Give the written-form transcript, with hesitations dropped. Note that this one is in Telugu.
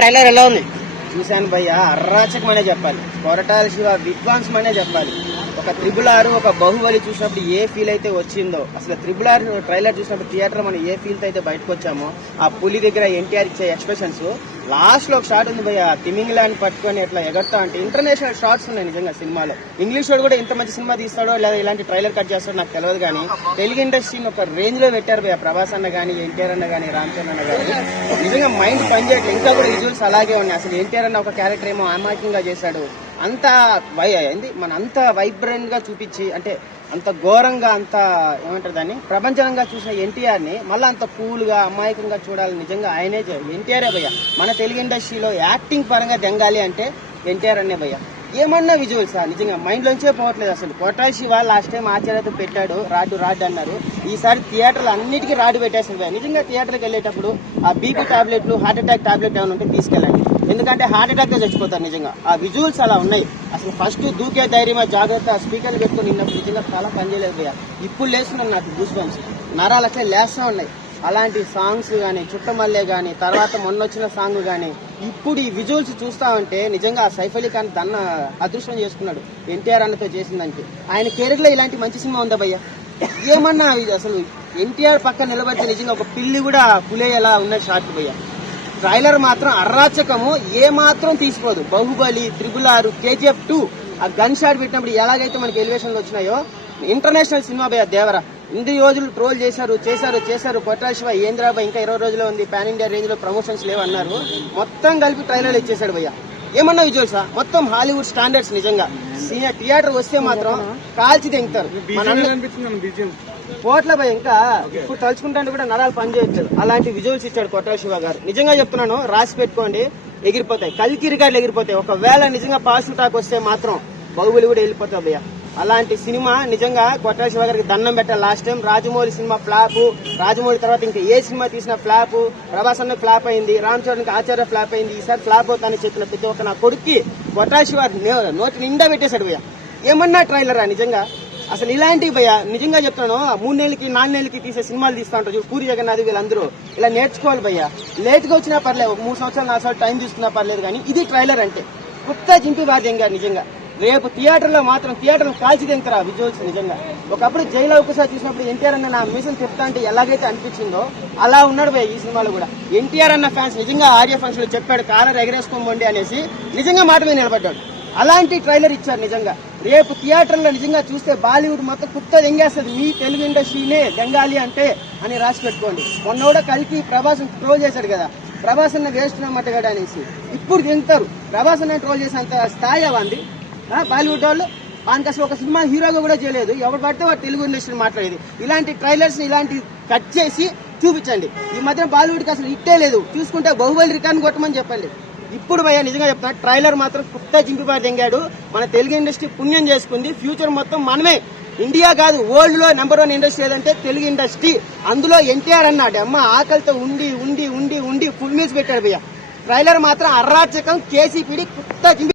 ట్రైలర్ ఎలా ఉంది? చూశాను భయ్య, అర్రాచకమనే చెప్పాలి, కొరటాల శివ విద్వాంసమనే చెప్పాలి. ఒక RRR, ఒక బాహుబలి చూసినప్పుడు ఏ ఫీల్ అయితే వచ్చిందో, అసలు RRR ట్రైలర్ చూసినప్పుడు థియేటర్ మనం ఏ ఫీల్ అయితే బయటకు వచ్చామో, ఆ పులి దగ్గర ఎన్టీఆర్ ఇచ్చే ఎక్స్ప్రెషన్స్, లాస్ట్ లో ఒక షాట్ ఉంది భయ్య, తిమింగ్లాండ్ పట్టుకొని ఎట్లా ఎగడతా అంటే ఇంటర్నేషనల్ షాట్స్ ఉన్నాయి నిజంగా సినిమాలో. ఇంగ్లీష్ వాడు కూడా ఇంత మంచి సినిమా తీస్తాడో లేదా ఇలాంటి ట్రైలర్ కట్ చేస్తాడో నాకు తెలియదు, కానీ తెలుగు ఇండస్ట్రీని ఒక రేంజ్ లో పెట్టారు భయ్య. ప్రభాస్ అన్న కానీ, ఎన్టీఆర్ అన్న కానీ, రామ్ చరణ్ అన్న కానీ నిజంగా మైండ్ పనిచేయట్లేదు. ఇంకా కూడా విజువల్స్ అలాగే ఉన్నాయి. అసలు ఎన్టీఆర్ అన్న ఒక క్యారెక్టర్ ఏమో అమాయకంగా చేశాడు, అంత మన అంత వైబ్రెంట్ గా చూపించి, అంటే అంత ఘోరంగా, అంత ఏమంటారు దాన్ని, ప్రపంచంగా చూసిన ఎన్టీఆర్ ని మళ్ళీ అంత కూల్ గా అమాయకంగా చూడాలి. నిజంగా ఆయనే ఎన్టీఆరే భయ్య. మన తెలుగు ఇండస్ట్రీలో యాక్టింగ్ పరంగా దెంగాలి అంటే ఎన్టీఆర్ అనే భయ్య. ఏమన్నా విజువల్స్ నిజంగా మైండ్ లోంచే పోవట్లేదు. అసలు కొరటాల శివ లాస్ట్ టైం ఆచార్యతో పెట్టాడు, రాడ్డు అన్నారు. ఈసారి థియేటర్లు అన్నిటికీ రాడ్డు పెట్టేసింది భయ్య. నిజంగా థియేటర్కి వెళ్ళేటప్పుడు ఆ బీపీ టాబ్లెట్లు, హార్ట్ అటాక్ టాబ్లెట్ ఏమైనా ఉంటే తీసుకెళ్ళండి, ఎందుకంటే హార్ట్ అటాక్ తో చచ్చిపోతారు. నిజంగా ఆ విజువల్స్ అలా ఉన్నాయి. అసలు ఫస్ట్ దూకే ధైర్యమా, జాగ్రత్త, స్పీకర్లు పెట్టుకుని నిన్నప్పుడు నిజంగా చాలా పనిచేయలేదు భయ్య. ఇప్పుడు లేస్తున్నాను, నాకు గూస్ బంప్స్, నరాలు అట్లే లేస్తూ ఉన్నాయి. అలాంటి సాంగ్స్ కానీ, చుట్టమల్లే కానీ, తర్వాత మొన్న వచ్చిన సాంగ్ కానీ, ఇప్పుడు ఈ విజువల్స్ చూస్తా ఉంటే నిజంగా ఆ సైఫ్ అలీ ఖాన్ తన అదృష్టం చేసుకున్నాడు ఎన్టీఆర్ అన్నతో చేసిందంటే. ఆయన కెరీర్ లో ఇలాంటి మంచి సినిమా ఉందా భయ్య? ఏమన్నా అసలు ఎన్టీఆర్ పక్కన నిలబడితే నిజంగా ఒక పిల్లి కూడా పులేలా ఉన్న షాట్ భయ్య. ట్రైలర్ మాత్రం అర్రాచకము, ఏ మాత్రం తీసుకోదు. బాహుబలి, RRR, KGF 2 ఆ గన్ షాట్ పెట్టినప్పుడు ఎలాగైతే మనకి ఎలివేషన్లు వచ్చినాయో, ఇంటర్నేషనల్ సినిమా భయ్య దేవరా. ఇన్ని రోజులు ట్రోల్ చేశారు కొరటాల శివ, ఏంద్రాబాయ్ ఇంకా 20 రోజులే ఉంది, పాన్ ఇండియా రేంజ్ లో ప్రమోషన్స్ లేవన్నారు, మొత్తం కలిపి ట్రైలర్ ఇచ్చేసాడు భయ్య. ఏమన్నా విజువల్సా? మొత్తం హాలీవుడ్ స్టాండర్డ్స్. నిజంగా సీనియర్ థియేటర్ వస్తే మాత్రం కాల్చి తెంగుతారు. పోట్ల భయ ఇంకా ఇప్పుడు తలుచుకుంటే కూడా నరాలు పనిచేయట్లేదు. అలాంటి విజువల్స్ ఇచ్చాడు కొరటాల శివ గారు. నిజంగా చెప్తున్నాను, రాసి పెట్టుకోండి, ఎగిరిపోతాయి, కల్కి రికార్డులు ఎగిరిపోతాయి. ఒకవేళ నిజంగా పాజిటివ్ టాక్ వస్తే మాత్రం బాహుబలి కూడా వెళ్ళిపోతాయి భయ్య. అలాంటి సినిమా నిజంగా కొరటాల శివ గారికి దండం పెట్టాలి. Last time Rajamouli cinema flop, Rajamouli తర్వాత ఇంకా ఏ సినిమా తీసినా ఫ్లాప్, ప్రభాస్ అన్న ఫ్లాప్ అయింది, రామ్ చరణ్ ఆచార్య ఫ్లాప్ అయింది, ఈసారి ఫ్లాప్ అవుతానని చెప్పిన ప్రతి ఒక్క నా కొడుక్కి కొరటాల శివ నోటి నిండా పెట్టేశాడు భయ్య. ఏమన్నా ట్రైలరా నిజంగా? అసలు ఇలాంటివి భయ్య నిజంగా చెప్తాను, 3 నెలలకి 4 నెలలకి తీసే సినిమాలు తీస్తా ఉంటారు పూరి జగన్నాథ్, వీళ్ళందరూ ఇలా నేర్చుకోవాలి భయ్య. లేట్ గా వచ్చినా పర్లేదు, 3 సంవత్సరాలు 4 సంవత్సరాలు టైం తీసుకున్నా పర్లేదు, కానీ ఇది ట్రైలర్ అంటే కొత్త జింపి బాధ్యంగా. నిజంగా రేపు థియేటర్లో మాత్రం థియేటర్లు కాల్చి తింటారా విజువల్స్. నిజంగా ఒకప్పుడు జైలు ఒకసారి చూసినప్పుడు ఎన్టీఆర్ అన్న నా మీసం చెప్తా అంటే ఎలాగైతే అనిపించిందో అలా ఉన్నాడు భయ్య ఈ సినిమాలో కూడా. ఎన్టీఆర్ అన్న ఫ్యాన్స్ నిజంగా ఆర్య ఫంక్షన్ లో చెప్పాడు కాలర్ ఎగరేసుకోండి అనేసి, నిజంగా మాట మీద నిలబడ్డాడు. అలాంటి ట్రైలర్ ఇచ్చారు. నిజంగా రేపు థియేటర్లో నిజంగా చూస్తే బాలీవుడ్ మొత్తం కుత్త దెంగేస్తుంది, మీ తెలుగు ఇండస్ట్రీనే దెంగాలి అంటే అని రాసి పెట్టుకోండి. మొన్న కూడా కలికి ప్రభాస్ ట్రోల్ చేశాడు కదా, ప్రభాస్ అన్న వేస్తున్నామట కదా అనేసి. ఇప్పుడు తింటారు ప్రభాస్ అన్న ట్రోల్ చేసేంత స్థాయి అవ్వండి బాలీవుడ్ వాళ్ళు. వానికి అసలు ఒక సినిమా హీరోగా కూడా చేయలేదు, ఎవరు పడితే వాడు తెలుగు ఇండస్ట్రీ మాట్లాడేది. ఇలాంటి ట్రైలర్స్ ఇలాంటి కట్ చేసి చూపించండి. ఈ మధ్య బాలీవుడ్కి అసలు ఇట్టే లేదు, చూసుకుంటే బాహుబలి రికార్డు కొట్టమని చెప్పండి. ఇప్పుడు భయ్య నిజంగా చెప్తున్నా, ట్రైలర్ మాత్రం కుత్త చింపిపాటి దెంగాడు. మన తెలుగు ఇండస్ట్రీ పుణ్యం చేసుకుంది, ఫ్యూచర్ మొత్తం మనమే. ఇండియా కాదు, వరల్డ్ లో నెంబర్ 1 ఇండస్ట్రీ ఏదంటే తెలుగు ఇండస్ట్రీ. అందులో ఎన్టీఆర్ అన్నాడు, అమ్మ ఆకలితో ఉండి ఉండి ఉండి ఉండి ఫుల్ న్యూస్ పెట్టాడు భయ్య. ట్రైలర్ మాత్రం అర్రాచకం, కేసీపీడి కుత్త చింపి